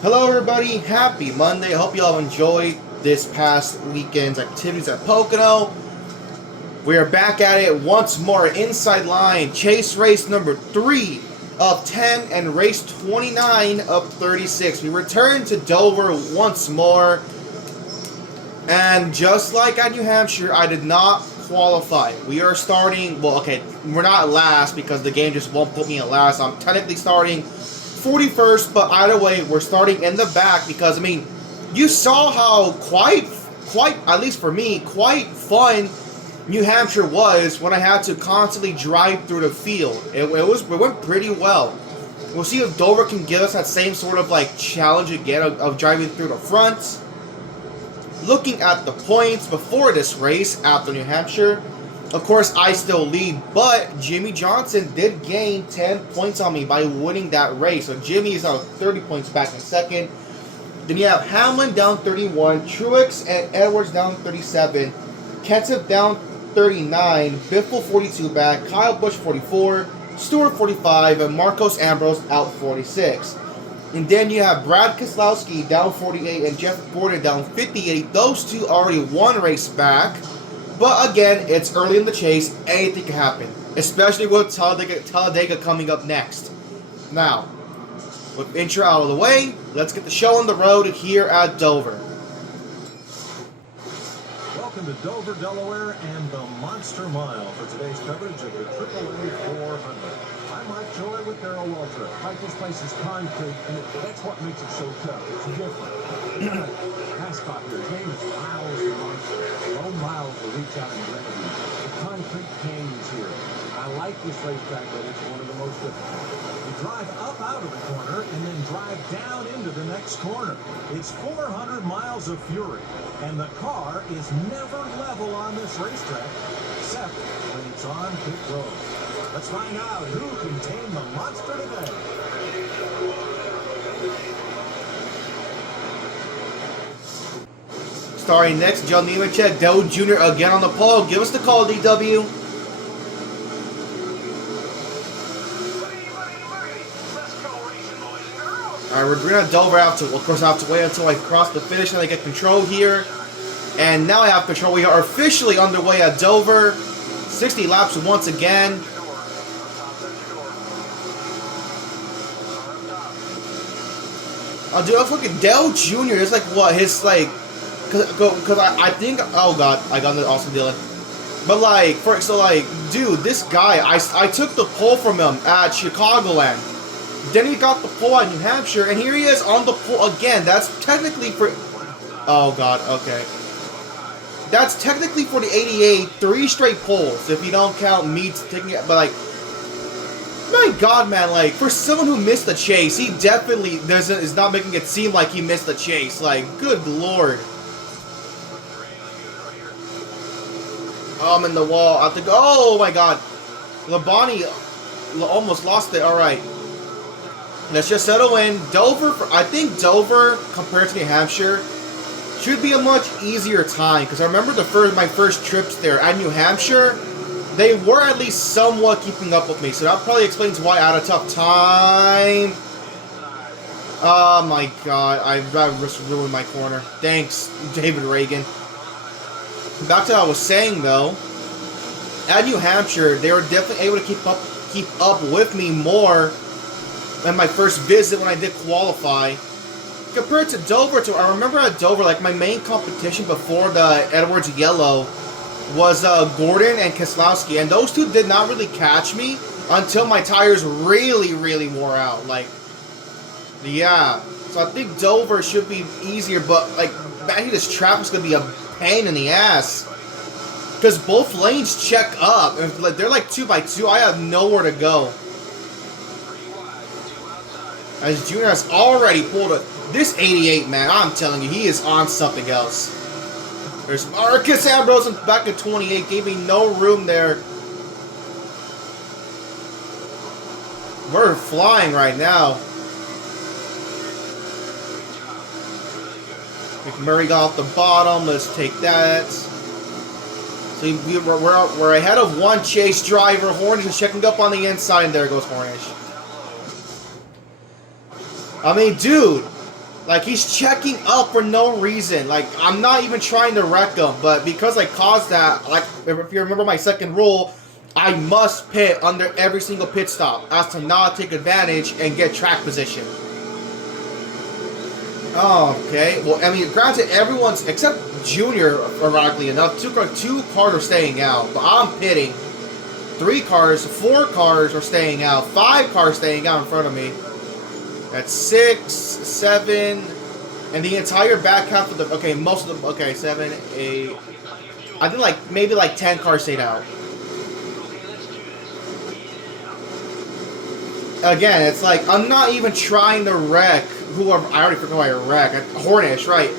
Hello everybody, happy Monday. I hope you all enjoyed this past weekend's activities at Pocono. We are back at it once more. Inside line, chase race number 3 of 10 and race 29 of 36. We return to Dover once more. And just like at New Hampshire, I did not qualify. We are starting, well, okay, we're not last because the game just won't put me at last. I'm technically starting 41st, but either way, we're starting in the back because, I mean, you saw how quite, at least for me, quite fun New Hampshire was when I had to constantly drive through the field. It went pretty well. We'll see if Dover can give us that same sort of like challenge again of driving through the front. Looking at the points before this race after New Hampshire, of course, I still lead, but Jimmy Johnson did gain 10 points on me by winning that race. So Jimmy is now 30 points back in second. Then you have Hamlin down 31, Truex and Edwards down 37, Kenseth down 39, Biffle 42 back, Kyle Busch 44, Stewart 45, and Marcos Ambrose out 46. And then you have Brad Keselowski down 48 and Jeff Gordon down 58. Those two already one race back. But again, it's early in the chase. Anything can happen. Especially with Talladega coming up next. Now, with intro out of the way, let's get the show on the road here at Dover. Welcome to Dover, Delaware, and the Monster Mile for today's coverage of the AAA 400. I'm Mike Joy with Darrell Waltrip. Mike, this place is concrete, and that's what makes it so tough. It's different. We got a mascot here. His name is Miles the Monster. No Miles will reach out and grab you. The concrete canyons here. I like this racetrack, but it's one of the most difficult. You drive up out of the corner and then drive down into the next corner. It's 400 miles of fury, and the car is never level on this racetrack, except when it's on pit road. Let's find out who can tame the monster today. Starting next, Joe Nemechek, Dell Jr. again on the pole. Give us the call, DW. Alright, we're gonna Dover out to, of course, I have to wait until I cross the finish and I get control here. And now I have control. We are officially underway at Dover. 60 laps once again. Dude, I was looking Dell Jr. It's like what his like, cause I think, oh god, I got the Austin Dillon. But like dude, this guy, I took the pole from him at Chicagoland. Then he got the pole at New Hampshire, and here he is on the pole again. That's technically for, oh god, okay. That's technically for the 88, 3 straight poles if you don't count me taking it. But like, my god, man, like, for someone who missed the chase, he definitely is not making it seem like he missed the chase. Like, good lord. I'm in the wall. I have to go. Oh my god. Labonte almost lost it. Alright. Let's just settle in. Dover, I think Dover, compared to New Hampshire, should be a much easier time. Because I remember my first trips there at New Hampshire, they were at least somewhat keeping up with me. So that probably explains why I had a tough time. Oh my god. I just ruined my corner. Thanks, David Reagan. Back to what I was saying though. At New Hampshire, they were definitely able to keep up with me more than my first visit when I did qualify. Compared to Dover, I remember at Dover, like my main competition before the Edwards Yellow was Gordon and Keselowski, and those two did not really catch me until my tires really wore out. Like, yeah. So I think Dover should be easier, but like, man, this traffic's gonna be a pain in the ass. Because both lanes check up. They're like 2x2. I have nowhere to go. As Junior has already pulled a... This 88, man, I'm telling you, he is on something else. There's Marcus Ambrose back at 28. Gave me no room there. We're flying right now. McMurray got off the bottom. Let's take that. So we're ahead of one chase driver. Hornish is checking up on the inside, and there goes Hornish. I mean, dude, Like, he's checking up for no reason. Like, I'm not even trying to wreck him, but because I caused that, like, if you remember my second rule, I must pit under every single pit stop as to not take advantage and get track position. Okay, well, I mean, granted, everyone's, except Junior, ironically enough, two cars are staying out, but I'm pitting. 3 cars, 4 cars are staying out, 5 cars staying out in front of me. That's 6, 7, and the entire back half of the, okay, most of them, okay, 7, 8, I think like, maybe like 10 cars stayed out. Again, it's like, I'm not even trying to wreck whoever, I already forgot who I wrecked, Hornish, right,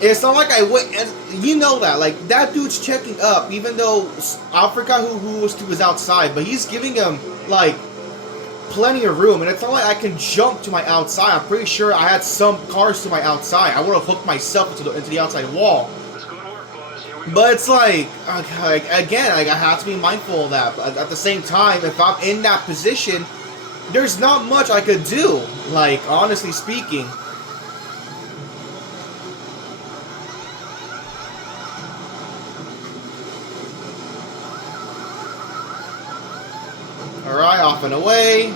it's not like I went, and you know that, like, that dude's checking up, even though, I forgot who was outside, but he's giving him, like, plenty of room, and it's not like I can jump to my outside. I'm pretty sure I had some cars to my outside. I would have hooked myself into the outside wall. But it's like, again, like, I have to be mindful of that. But at the same time, if I'm in that position, there's not much I could do, like, honestly speaking. Alright, off and away.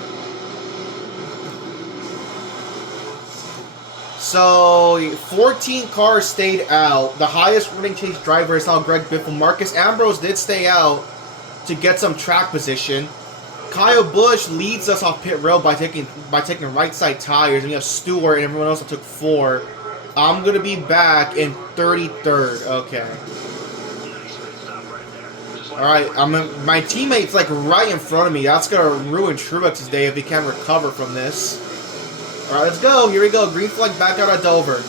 So, 14 cars stayed out. The highest running chase driver is now Greg Biffle. Marcus Ambrose did stay out to get some track position. Kyle Busch leads us off pit road by taking right side tires. And we have Stewart and everyone else that took 4. I'm going to be back in 33rd. Okay. Alright, my teammate's like right in front of me. That's gonna ruin Truex's day if he can't recover from this. Alright, let's go. Here we go. Green flag back out at Dover.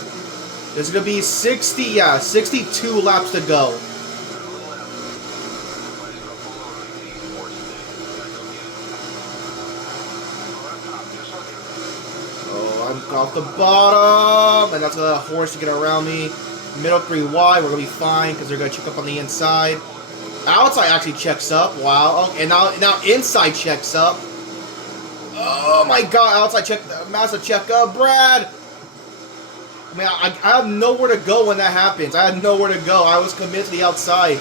There's gonna be 62 laps to go. Oh, I'm off the bottom. And that's gonna allow Horse to get around me. Middle 3 wide. We're gonna be fine because they're gonna check up on the inside. Outside actually checks up. Wow. Okay, now inside checks up. Oh my god, outside check, massive check up. Brad! I mean, I have nowhere to go when that happens. I had nowhere to go. I was committed to the outside.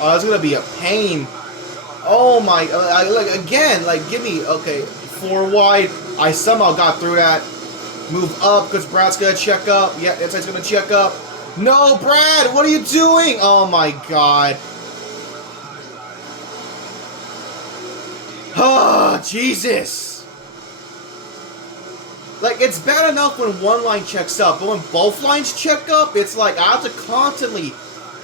Oh, it's going to be a pain. Oh my, like, again, like, give me, okay, 4 wide. I somehow got through that. Move up, because Brad's going to check up. Yeah, inside's going to check up. No, Brad, what are you doing? Oh my god. Oh, Jesus. Like, it's bad enough when one line checks up, but when both lines check up, it's like I have to constantly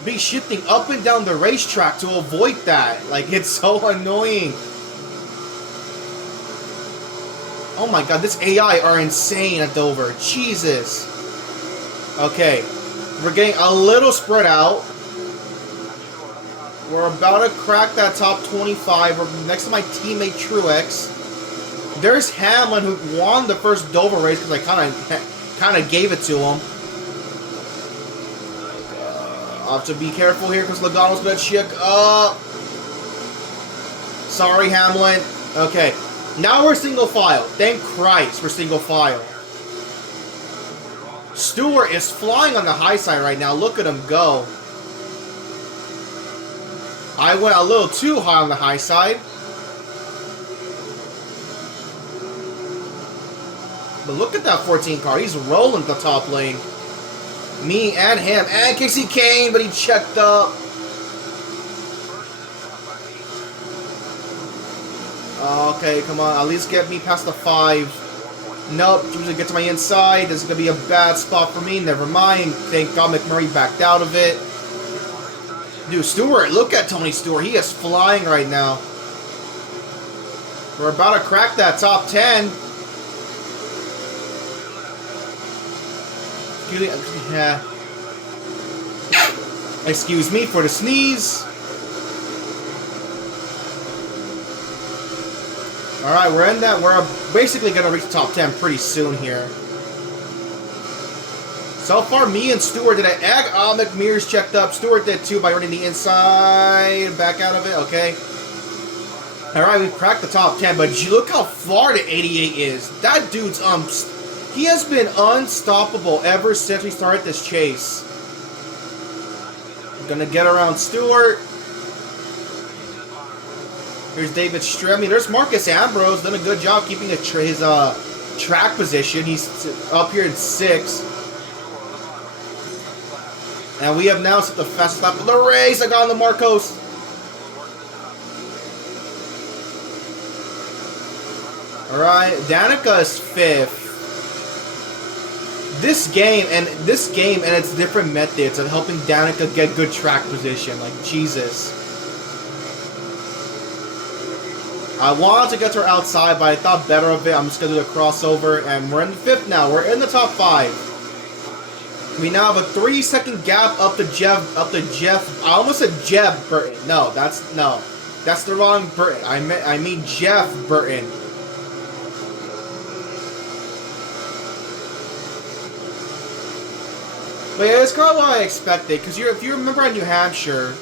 be shifting up and down the racetrack to avoid that. Like, it's so annoying. Oh my god, this AI are insane at Dover. Jesus. Okay. We're getting a little spread out. We're about to crack that top 25. We're next to my teammate Truex. There's Hamlin, who won the first Dover race because I kind of gave it to him. I have to be careful here because Logano's gonna check up. Sorry, Hamlin. Okay, now we're single file. Thank Christ we're single file. Stewart is flying on the high side right now. Look at him go. I went a little too high on the high side. But look at that 14 car. He's rolling the top lane. Me and him. And Casey Kane, but he checked up. Okay, come on. At least get me past the 5. Nope, usually get to my inside. This is going to be a bad spot for me. Never mind. Thank God McMurray backed out of it. Dude, Stewart, look at Tony Stewart. He is flying right now. We're about to crack that top 10. Excuse me for the sneeze. Alright, we're in that. We're basically going to reach the top 10 pretty soon here. So far, me and Stewart did an egg. Oh, McMears checked up. Stewart did too by running the inside. Back out of it. Okay. All right, we've cracked the top 10, but look how far the 88 is. That dude's he has been unstoppable ever since we started this chase. Gonna get around Stewart. Here's David Stremi. There's Marcus Ambrose. Done a good job keeping his track position. He's up here in 6th. And we have now set the fastest lap of the race. I got on the Marcos. Alright, Danica is 5th. This game and its different methods of helping Danica get good track position. Like, Jesus. I wanted to get to her outside, but I thought better of it. I'm just going to do the crossover, and we're in the 5th now. We're in the top 5. We now have a 3-second gap up to Jeff. I almost said Jeff Burton. No, that's the wrong Burton. I mean Jeff Burton. But yeah, it's kind of what I expected. Because if you remember in New Hampshire,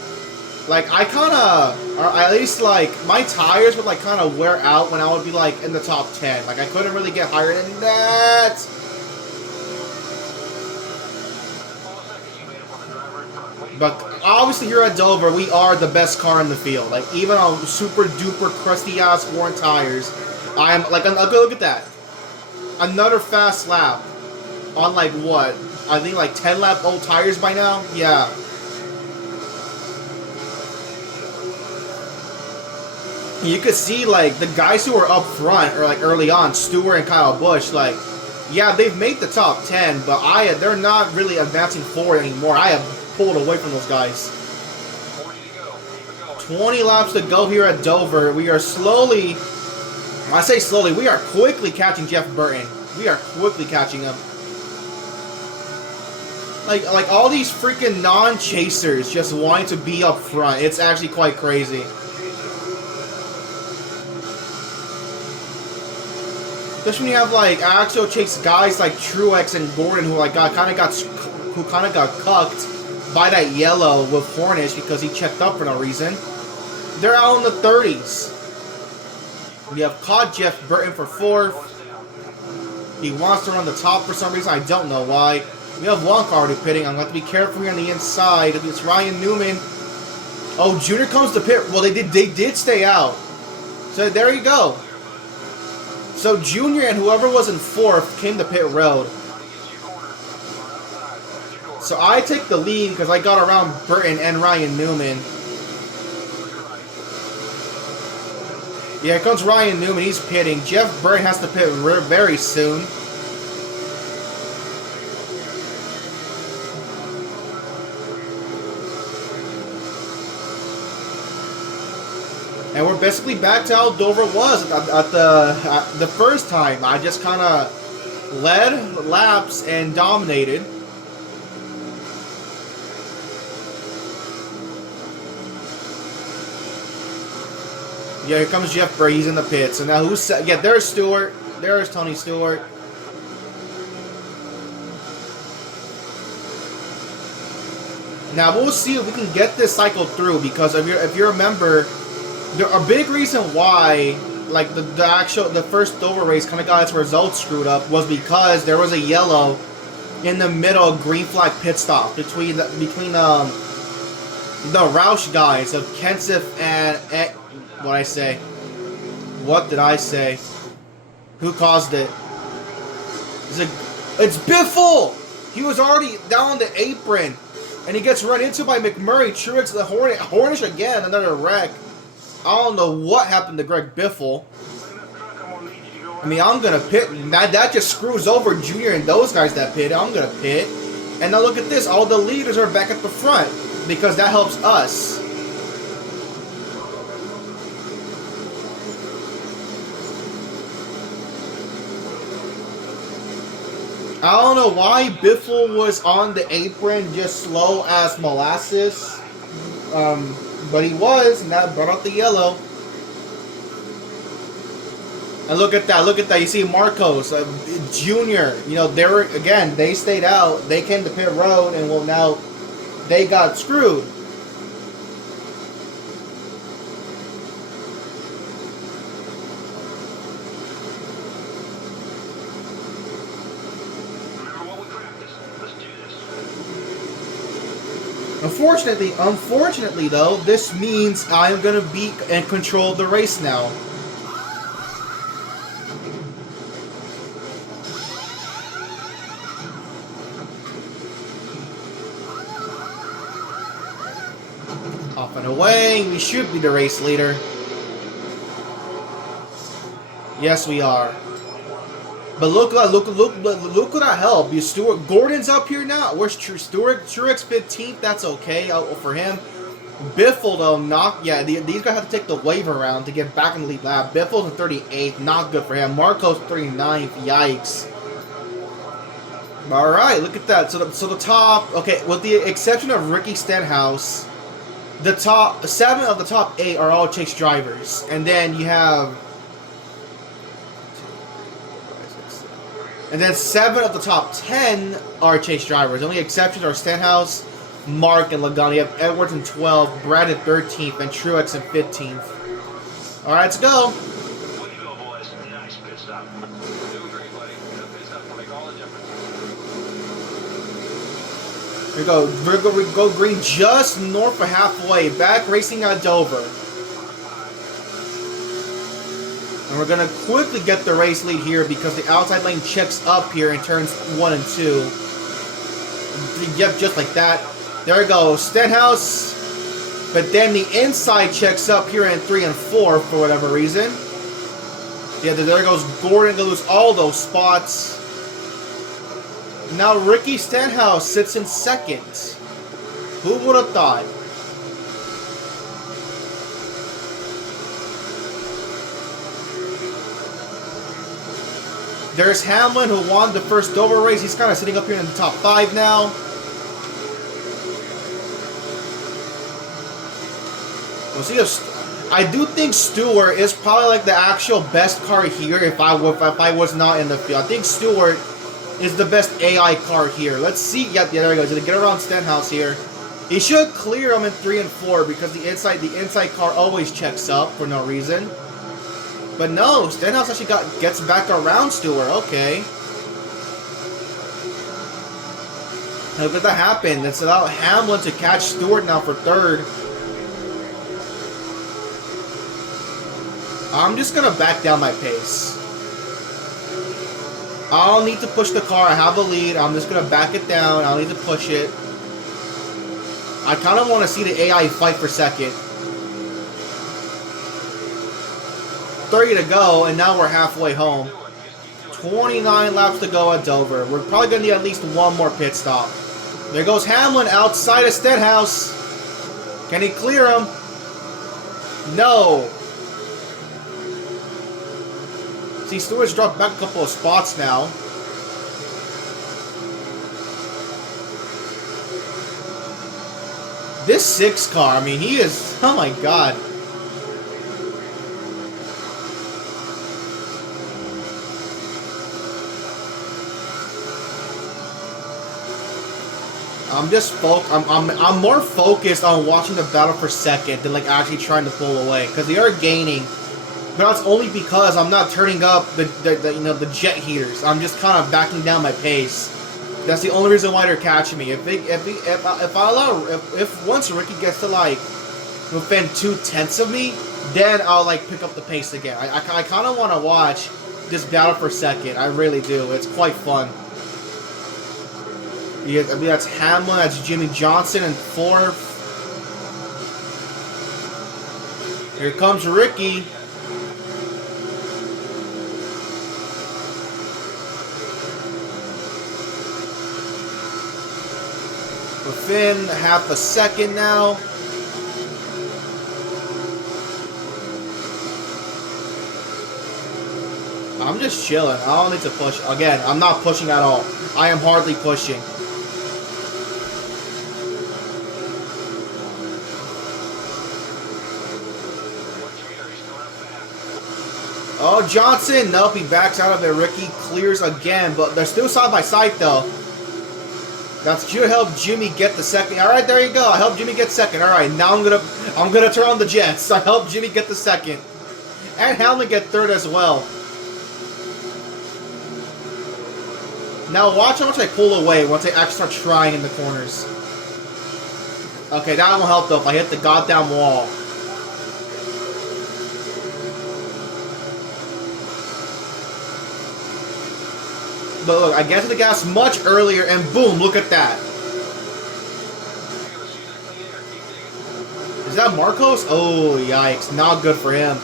like I kind of, or at least like my tires would like kind of wear out when I would be like in the top 10. Like I couldn't really get higher than that. But obviously here at Dover, we are the best car in the field. Like even on super duper crusty ass worn tires, I am like, look at that. Another fast lap on like what? I think like 10 lap old tires by now. Yeah. You could see like the guys who were up front or like early on, Stewart and Kyle Busch, like yeah, they've made the top 10, but they're not really advancing forward anymore. I have pulled away from those guys. 20 laps to go here at Dover. We are slowly, I say slowly, we are quickly catching Jeff Burton. We are quickly catching him. Like all these freaking non-chasers just wanting to be up front. It's actually quite crazy. Especially when you have like actual chase guys like Truex and Gordon who like kind of got cucked by that yellow with Hornish because he checked up for no reason. They're out in the 30s. We have caught Jeff Burton for 4th. He wants to run the top for some reason. I don't know why. We have Wonka already pitting. I'm going to have to be careful here on the inside. It's Ryan Newman. Oh, Junior comes to pit. Well, they did stay out. So there you go. So Junior and whoever was in 4th came to pit road. So I take the lead because I got around Burton and Ryan Newman. Yeah, here comes Ryan Newman. He's pitting. Jeff Burton has to pit very soon. And we're basically back to how Dover was at the first time. I just kind of led laps and dominated. Yeah, here comes Jeff Burton. He's in the pits. And now who's... Yeah, there's Stewart. There's Tony Stewart. Now we'll see if we can get this cycle through, because if you remember, a big reason why like the first Dover race kind of got its results screwed up was because there was a yellow in the middle of green flag pit stop between the Roush guys of Kenseth and what did I say? Who caused it? It's Biffle! He was already down on the apron. And he gets run into by McMurray. Truex the Hornish again. Another wreck. I don't know what happened to Greg Biffle. I mean, I'm going to pit. That just screws over Junior and those guys that pit. I'm going to pit. And now look at this. All the leaders are back at the front. Because that helps us. I don't know why Biffle was on the apron just slow as molasses. But he was, and that brought out the yellow. And look at that, You see Marcos, Junior, they stayed out. They came to pit road, and well, now they got screwed. Unfortunately though, this means I am gonna be in control of the race now. Off and away, we should be the race leader. Yes, we are. But look at that help. You Stewart Gordon's up here now. Where's Stewart? Truex 15th. That's okay for him. Biffle though, these guys have to take the waiver round to get back in the lead lap. Biffle's in 38th. Not good for him. Marco's 39th. Yikes. All right, look at that. So the top. Okay, with the exception of Ricky Stenhouse, the top 7 of the top 8 are all Chase drivers, and then you have. And then 7 of the top 10 are Chase drivers. The only exceptions are Stenhouse, Mark, and Logano. You have Edwards in 12th, Brad in 13th, and Truex in 15th. All right, let's go. Way to go, boys. Nice pit stop. Doing great, buddy. That pit stop will make all the difference. Here we go green just north of halfway. Back racing at Dover. And we're going to quickly get the race lead here because the outside lane checks up here in turns 1 and 2. Yep, just like that. There we go, Stenhouse. But then the inside checks up here in 3 and 4 for whatever reason. Yeah, there goes Gordon to lose all those spots. Now Ricky Stenhouse sits in 2nd. Who would have thought? There's Hamlin, who won the first Dover race. He's kind of sitting up here in the top 5 now. We'll see if I do think Stewart is probably like the actual best car here. If I was not in the field, I think Stewart is the best AI car here. Let's see. Yeah, there he goes. Gonna get around Stenhouse here. He should clear him in 3 and 4 because the inside car always checks up for no reason. But no, Stenhouse actually gets back around Stewart. Okay. Look at that happen. It's allowed Hamlin to catch Stewart now for 3rd. I'm just going to back down my pace. I don't need to push the car. I have the lead. I'm just going to back it down. I don't need to push it. I kind of want to see the AI fight for 2nd. 30 to go, and now we're halfway home. 29 laps to go at Dover. We're probably going to need at least one more pit stop. There goes Hamlin outside of Stenhouse. Can he clear him? No. See, Stewart's dropped back a couple of spots now. This 6 car, I mean, he is... Oh my god. I'm more focused on watching the battle for 2nd than like actually trying to pull away, because they are gaining, but that's only because I'm not turning up the jet heaters. I'm just kind of backing down my pace. That's the only reason why they're catching me. If once Ricky gets to like within 2/10 of me, then I'll like pick up the pace again. I kind of want to watch this battle for 2nd. I really do. It's quite fun. I mean, that's Hamlin, that's Jimmy Johnson in 4th. Here comes Ricky. Within half a second now. I'm just chilling. I don't need to push. Again, I'm not pushing at all. I am hardly pushing. Oh, Johnson. Nope, he backs out of it. Ricky clears again, but they're still side by side though. That should help Jimmy get the 2nd. All right, there you go. I helped Jimmy get 2nd. All right, now I'm gonna turn on the Jets. I helped Jimmy get the 2nd, and Hamlin get 3rd as well. Now watch how much I pull away once I actually start trying in the corners. Okay, that won't help though if I hit the goddamn wall. But look, I get to the gas much earlier, and boom, look at that. Is that Marcos? Oh, yikes. Not good for him.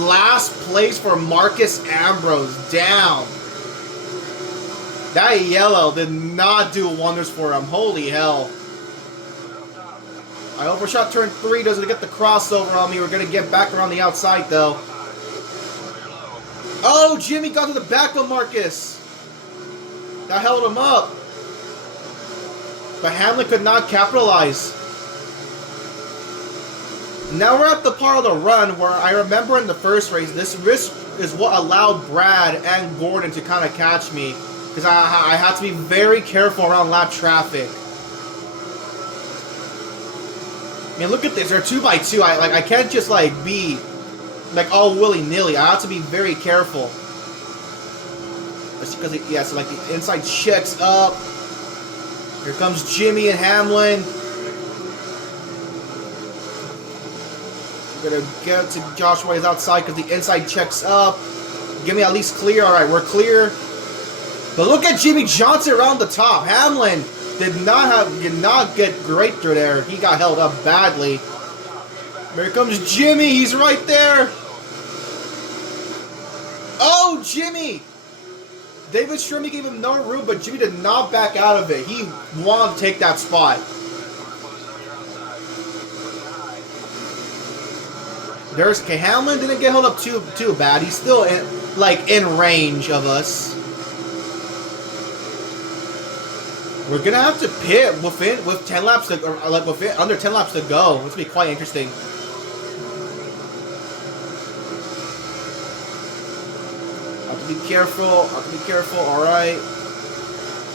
Last place for Marcus Ambrose. Down. That yellow did not do wonders for him. Holy hell. I overshot turn 3. Doesn't get the crossover on me. We're going to get back around the outside, though. Oh, Jimmy got to the back of Marcus. That held him up. But Hamlin could not capitalize. Now we're at the part of the run where I remember in the first race, this risk is what allowed Brad and Gordon to kind of catch me. Because I had to be very careful around lap traffic. I mean, look at this. They're 2x2. I can't just be all willy-nilly. I have to be very careful. Because so the inside checks up. Here comes Jimmy and Hamlin. We're gonna get to Joshua is outside because the inside checks up. Give me at least clear. All right, we're clear. But look at Jimmy Johnson around the top. Hamlin did not get great through there. He got held up badly. Here comes Jimmy. He's right there. Oh, Jimmy! David Sherman gave him no room, but Jimmy did not back out of it. He wanted to take that spot. Okay, Hamlin didn't get held up too bad. He's still in range of us. We're gonna have to pit with 10 laps to, or under 10 laps to go. It's gonna be quite interesting. Be careful. I have to be careful. All right.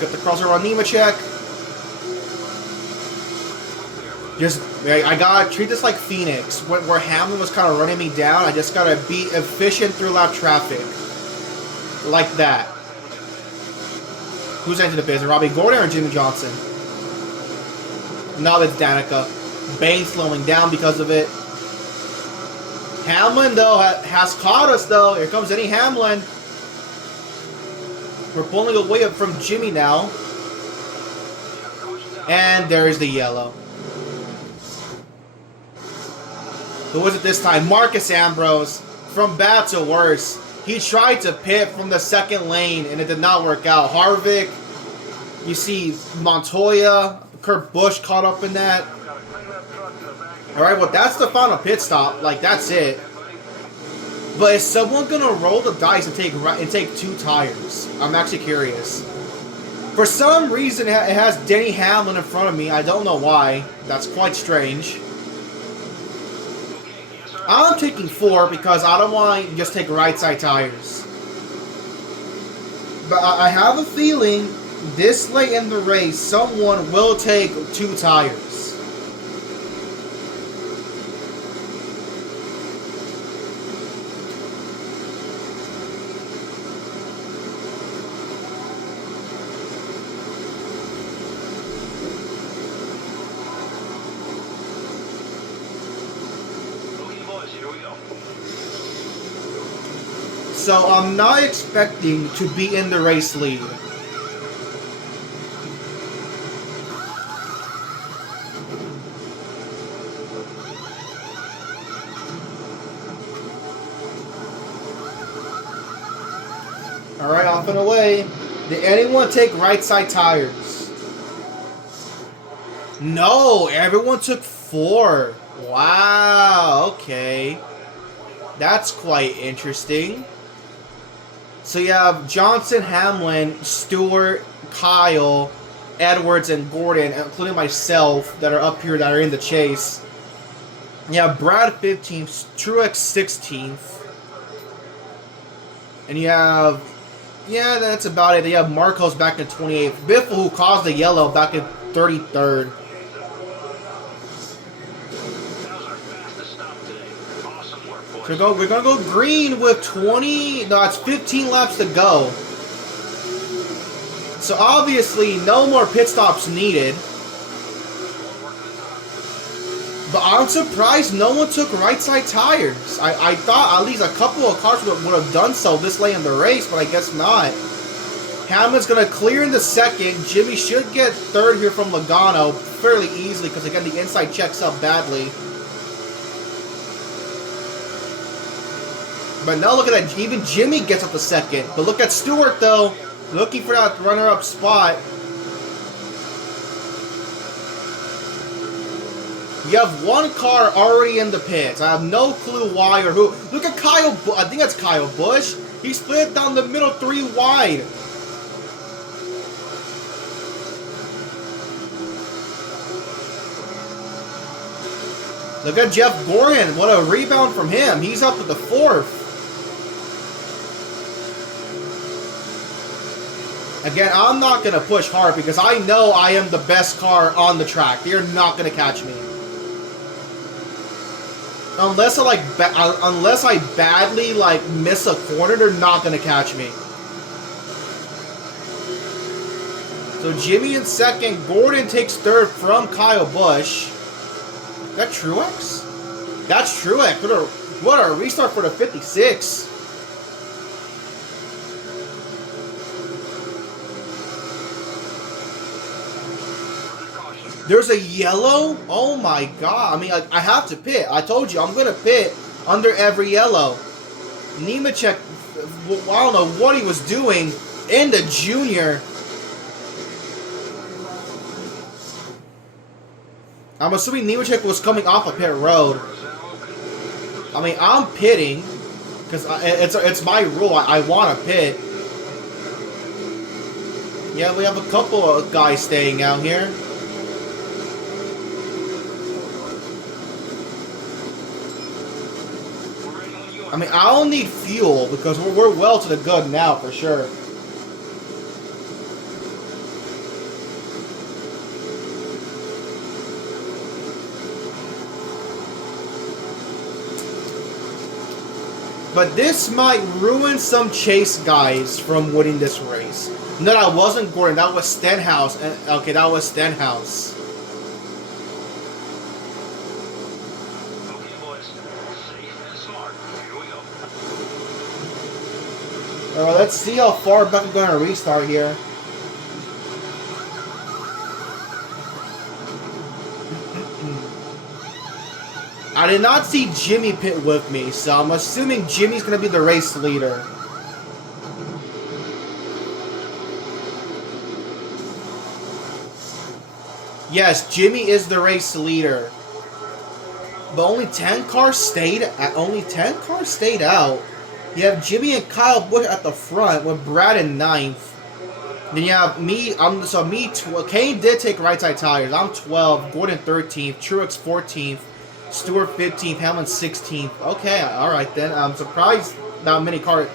Got the crossover on Nemechek. I gotta treat this like Phoenix, where Hamlin was kind of running me down. I just gotta be efficient through lap traffic, like that. Who's entering the business? Robbie Gordon or Jimmy Johnson? No, it's Danica. Bane slowing down because of it. Hamlin though has caught us though. Here comes Denny Hamlin. We're pulling away up from Jimmy now. And there's the yellow. Who was it this time? Marcus Ambrose. From bad to worse. He tried to pit from the second lane and it did not work out. Harvick. You see Montoya. Kurt Busch caught up in that. Alright, well that's the final pit stop. That's it. But is someone gonna roll the dice and take 2 tires? I'm actually curious. For some reason, it has Denny Hamlin in front of me. I don't know why. That's quite strange. I'm taking 4 because I don't want to just take right side tires. But I have a feeling this late in the race, someone will take 2 tires. So I'm not expecting to be in the race lead. Alright, off and away. Did anyone take right side tires? No, everyone took 4. Wow, okay. That's quite interesting. So you have Johnson, Hamlin, Stewart, Kyle, Edwards, and Gordon, including myself, that are up here that are in the chase. You have Brad 15th, Truex 16th. And you have... yeah, that's about it. You have Marcos back in 28th. Biffle, who caused the yellow, back in 33rd. So we're gonna go green with 20. No, it's 15 laps to go. So obviously, no more pit stops needed. But I'm surprised no one took right side tires. I thought at least a couple of cars would have done so this late in the race, but I guess not. Hamlin's going to clear in the second. Jimmy should get third here from Logano fairly easily because, again, the inside checks up badly. But now look at that. Even Jimmy gets up the second. But look at Stewart, though, looking for that runner-up spot. You have one car already in the pits. I have no clue why or who. Look at Kyle. I think that's Kyle Busch. He split down the middle 3 wide. Look at Jeff Gordon. What a rebound from him. He's up to the 4th. Again, I'm not going to push hard because I know I am the best car on the track. They're not going to catch me. Unless I badly miss a corner, they're not going to catch me. So Jimmy in second. Gordon takes third from Kyle Busch. Is that Truex? That's Truex. What a restart for the 56. There's a yellow? Oh my god. I mean, I have to pit. I told you, I'm going to pit under every yellow. Nemechek, I don't know what he was doing in the junior. I'm assuming Nemechek was coming off a pit road. I mean, I'm pitting because it's my rule. I want to pit. Yeah, we have a couple of guys staying out here. I mean, I don't need fuel because we're well to the good now for sure. But this might ruin some Chase guys from winning this race. No, that wasn't Gordon. That was Stenhouse. Okay, that was Stenhouse. Okay, boys. Safe and smart. Here we go. Alright, let's see how far back we're going to restart here. I did not see Jimmy pit with me, so I'm assuming Jimmy's going to be the race leader. Yes, Jimmy is the race leader. But only 10 cars stayed out. You have Jimmy and Kyle Busch at the front with Brad in 9th. Then you have me. Kane did take right side tires. I'm 12. Gordon 13th. Truex 14th. Stewart 15th, Hamlin 16th. Okay, alright then. I'm surprised that many cars.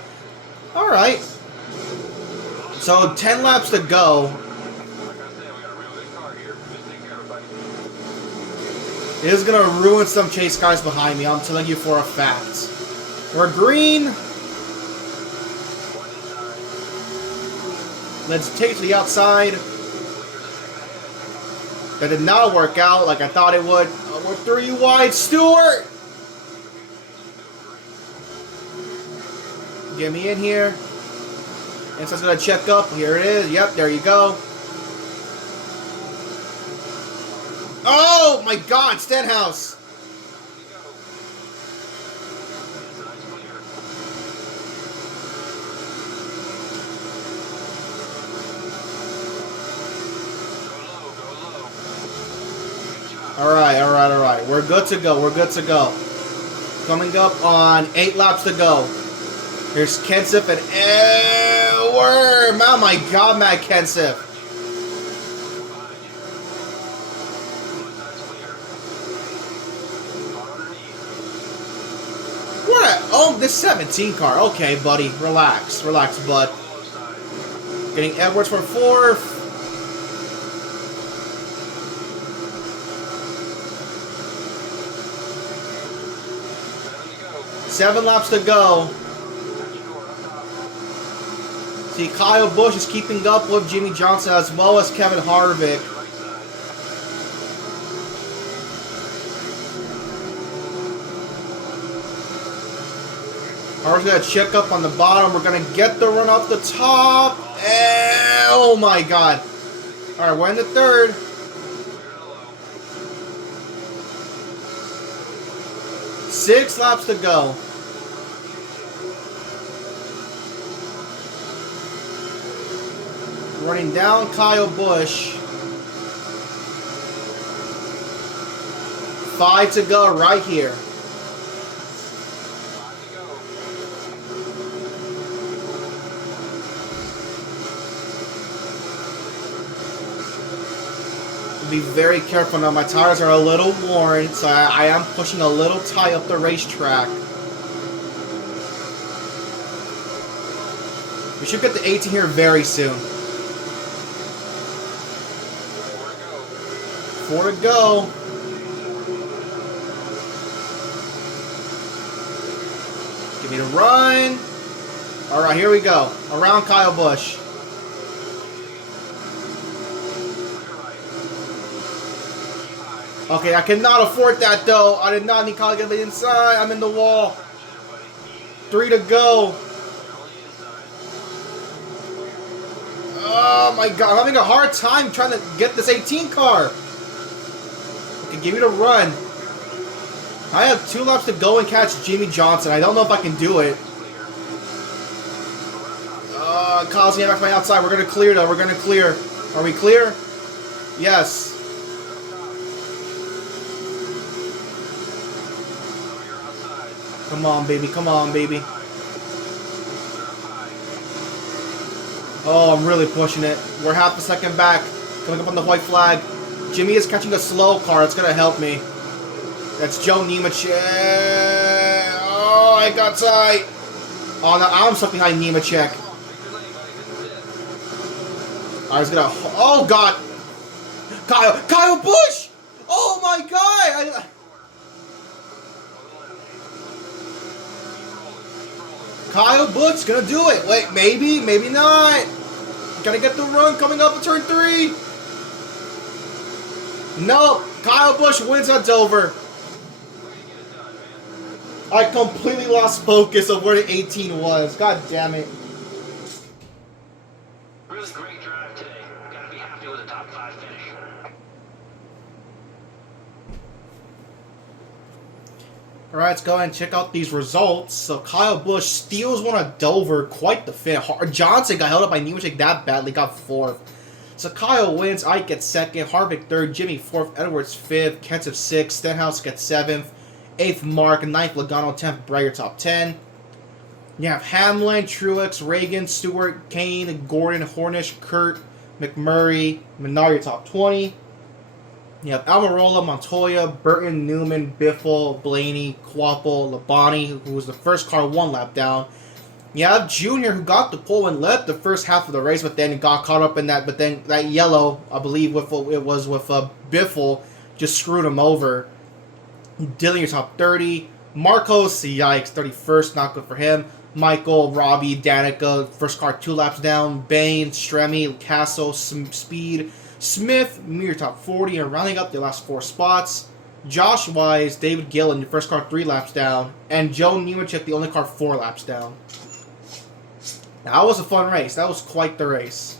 Alright. So 10 laps to go. Like I said, we got a real good car here. Just take care of everybody. It is going to ruin some Chase guys behind me. I'm telling you for a fact. We're green. Let's take to the outside. That did not work out like I thought it would. We're 3 wide. Stewart! Get me in here. Inside's going to check up. Here it is. Yep, there you go. Oh my god, Stenhouse! Alright. We're good to go. Coming up on 8 laps to go. Here's Kenseth and Worm. Oh my god, Matt Kenseth. Oh, this 17 car. Okay, buddy. Relax, bud. Getting Edwards for 4th. Seven laps to go. See, Kyle Busch is keeping up with Jimmy Johnson as well as Kevin Harvick. Car's gonna check up on the bottom. We're gonna get the run off the top. And, oh my god. Alright, we're in the third. Six laps to go. Running down Kyle Busch. 5 to go right here. Be very careful now. My tires are a little worn, so I am pushing a little tight up the racetrack. We should get the 18 here very soon. 4 to go. Give me the run. Alright, here we go. Around Kyle Busch. Okay, I cannot afford that though. I did not need Kyle to get the inside. I'm in the wall. 3 to go. Oh my god, I'm having a hard time trying to get this 18 car. Okay, give me the run. I have 2 laps to go and catch Jimmy Johnson. I don't know if I can do it. Kyle's getting back to my outside. We're going to clear though. We're going to clear. Are we clear? Yes. Come on, baby. Come on, baby. Oh, I'm really pushing it. We're half a second back. Coming up on the white flag. Jimmy is catching a slow car. It's going to help me. That's Joe Nemechek. Oh, I got tight. Oh, no, I'm stuck behind Nemechek. I was going to... Oh, God. Kyle Busch! Oh, my God! Kyle Busch gonna do it. Wait, maybe, maybe not. Gotta get the run coming up at turn 3. Nope. Kyle Busch wins at Dover. I completely lost focus of where the 18 was. God damn it. Really great drive today. Gotta be happy with a top 5 finish. Alright, let's go ahead and check out these results. So Kyle Busch steals one at Dover. Quite the fin. Johnson got held up by Nemechek that badly. Got 4th. So Kyle wins. Ike gets 2nd. Harvick 3rd. Jimmy 4th. Edwards 5th. Kenseth 6th. Stenhouse gets 7th. 8th Mark. 9th Logano. 10th Breyer top 10. You have Hamlin, Truex, Reagan, Stewart, Kane, Gordon, Hornish, Kurt, McMurray, Minardi top 20. You have Almirola, Montoya, Burton, Newman, Biffle, Blaney, Quapple, Labonte, who was the first car 1 lap down. You have Junior, who got the pole and led the first half of the race, but then got caught up in that. But then that yellow, I believe, with it was with Biffle, just screwed him over. Dillinger top 30. Marcos, yikes, 31st, not good for him. Michael, Robbie, Danica, first car 2 laps down. Bain, Stremme, Castle, Speed, Smith, Mir top 40, and rounding up the last 4 spots. Josh Wise, David Gillen, the first car 3 laps down, and Joe Nemechek, the only car 4 laps down. That was a fun race. That was quite the race.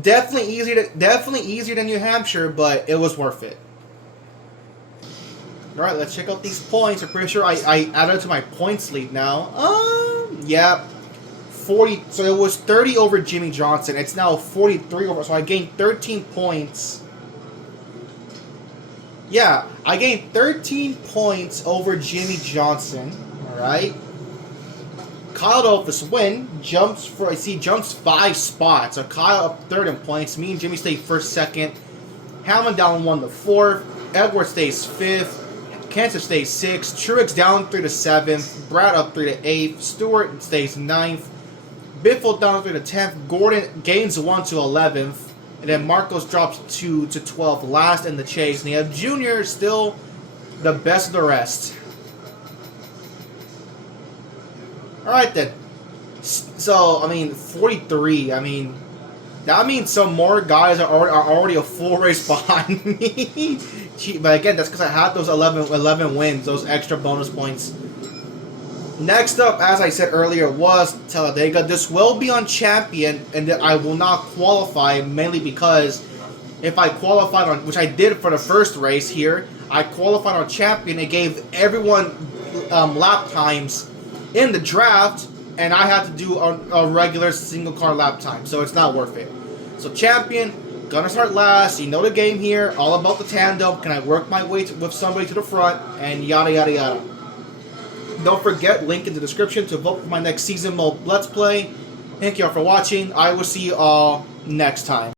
Definitely easier than New Hampshire, but it was worth it. Alright, let's check out these points. I'm pretty sure I added to my points lead now. Yeah. 40, so it was 30 over Jimmy Johnson. It's now 43 over, so I gained 13 points. Yeah, I gained 13 points over Jimmy Johnson. Alright. Kyle Dolphus win. Jumps 5 spots. So Kyle up 3rd in points. Me and Jimmy stay 1st, 2nd. Hamlin down 1 to 4th. Edwards stays 5th. Kenseth stays 6th. Truex down 3 to 7th. Brad up 3 to 8th. Stewart stays 9th. Biffle down 3 to 10th. Gordon gains 1 to 11th. And then Marcos drops 2 to 12th. Last in the chase. And you have Junior still the best of the rest. Alright then. So, I mean, 43. I mean, that means some more guys are already a full race behind me. But again, that's because I had those 11 wins, those extra bonus points. Next up, as I said earlier, was Talladega. This will be on Champion, and I will not qualify, mainly because if I qualified on, which I did for the first race here, I qualified on Champion. It gave everyone lap times in the draft, and I had to do a regular single car lap time, so it's not worth it. So Champion, gonna start last. You know the game here, all about the tandem. Can I work my way with somebody to the front, and yada yada yada. Don't forget, link in the description to vote for my next season mode Let's Play. Thank you all for watching. I will see you all next time.